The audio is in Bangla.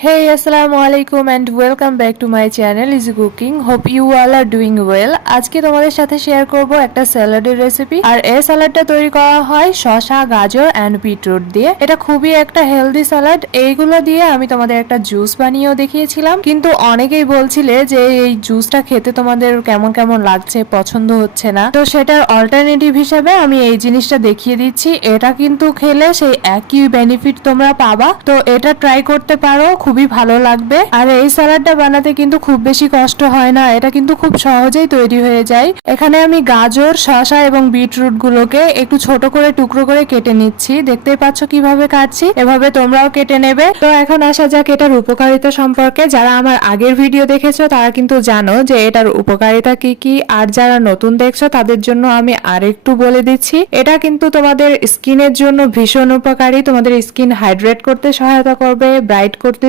Hey, Assalamualaikum and welcome back to my channel Easy Cooking. Hope you all are doing well. আজকে তোমাদের সাথে শেয়ার করব একটা স্যালাডের রেসিপি। আর এই স্যালাডটা তৈরি করা হয় শসা, গাজর এন্ড বিটরুট দিয়ে। এটা খুবই একটা হেলদি স্যালাড। এইগুলো দিয়ে আমি তোমাদের একটা জুস বানিয়েও দেখিয়েছিলাম, কিন্তু অনেকেই বলছিলে যে এই জুসটা খেতে তোমাদের কেমন কেমন লাগছে, পছন্দ হচ্ছে না। তো সেটার অল্টারনেটিভ হিসেবে আমি এই জিনিসটা দেখিয়ে দিচ্ছি। এটা কিন্তু খেলে সেই একই বেনিফিট তোমরা পাবা। তো এটা ট্রাই করতে পারো, খুবই ভালো লাগবে। আর এই স্যালাডটা বানাতে কিন্তু খুব বেশি কষ্ট হয় না, এটা কিন্তু খুব সহজেই তৈরি হয়ে যায়। এখানে আমি গাজর, শসা এবং বিটরুট গুলোকে একটু ছোট করে টুকরো করে কেটে নিচ্ছি। দেখতেই পাচ্ছ কিভাবে কাটছি, এভাবে তোমরাও কেটে নেবে। তো এখন আসা যাক এটার উপকারিতা সম্পর্কে। যারা আমার আগের ভিডিও দেখেছো তারা কিন্তু জানো যে এটার উপকারিতা কি কি, আর যারা নতুন দেখছো তাদের জন্য আমি আরেকটু বলে দিচ্ছি। এটা কিন্তু তোমাদের স্কিনের জন্য ভীষণ উপকারী, তোমাদের স্কিন হাইড্রেট করতে সহায়তা করবে, ব্রাইট করতে